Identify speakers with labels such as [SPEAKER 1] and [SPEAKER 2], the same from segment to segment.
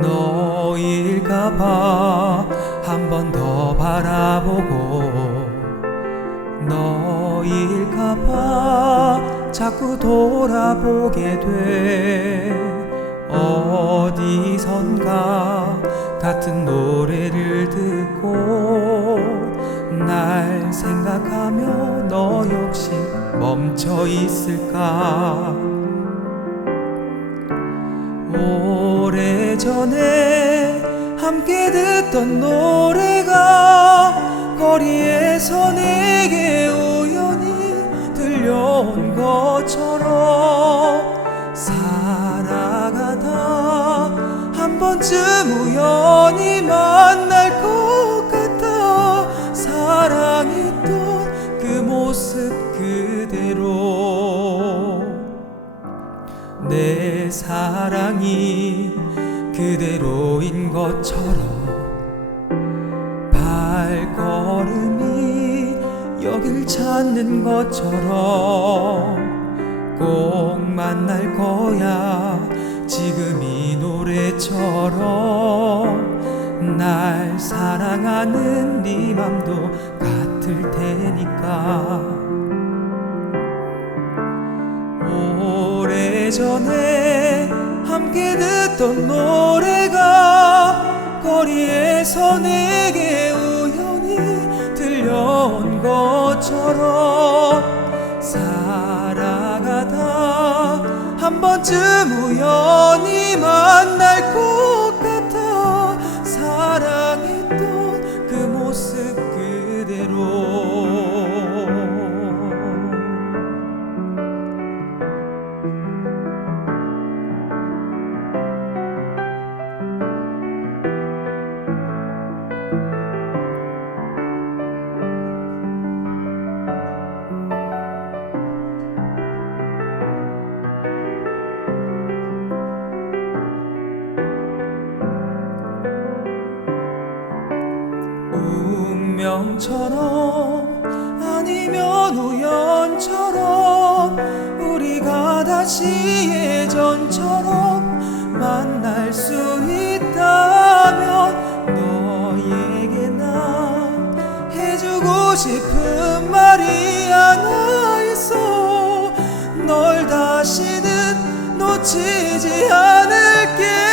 [SPEAKER 1] 너일까봐 한 번 더 바라보고 너일까봐 자꾸 돌아보게 돼. 어디선가 같은 노래를 듣고 날 생각하며 너 역시 멈춰 있을까? 오 래전에 함께 듣던 노래가 거리에서 내게 우연히 들려온 것처럼 살아가다. 한 번쯤 우연히 만날 것 같아 사랑했던 그 모습 그대로. 내 사랑이 그대로인 것처럼 발걸음이 여길 찾는 것처럼 꼭 만날 거야. 지금 이 노래처럼 날 사랑하는 네 맘도 같을 테니까. 오래전에 함께 듣던 노래가 거리에서 내게 우연히 들려온 것처럼 살아가다. 한 번쯤 우연히 만날 것 운명처럼 아니면 우연처럼 우리가 다시 예전처럼 만날 수 있다면 너에게 나 해주고 싶은 말이 하나 있어. 널 다시는 놓치지 않을게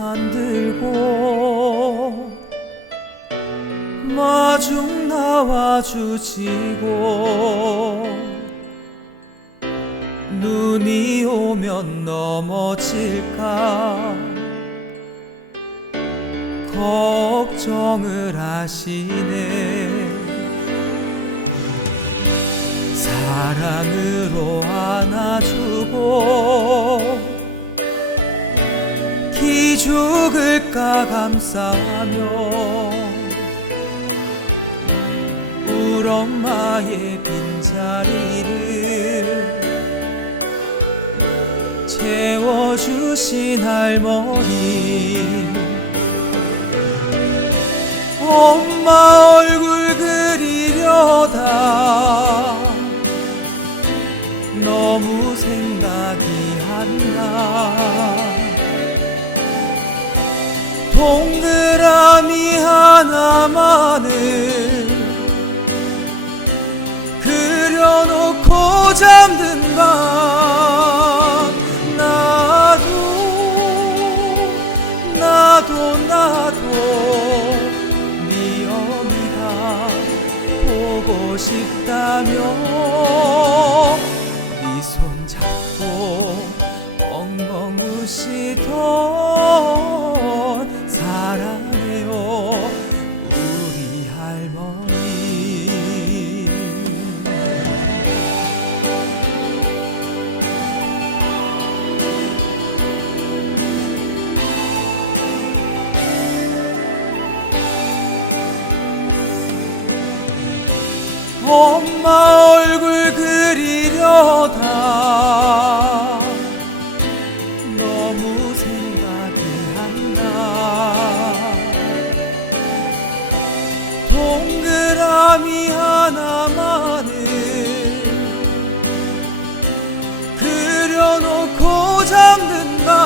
[SPEAKER 1] 안 들고 마중 나와 주시고 눈이 오면 넘어질까 걱정을 하시네. 사랑으로 안아주고 내가 감싸며 울 엄마의 빈자리를 채워주신 할머니 엄마 얼굴 그리려다 너무 생각이 안 나. 동그라미 하나만을 그려놓고 잠든 밤. yanından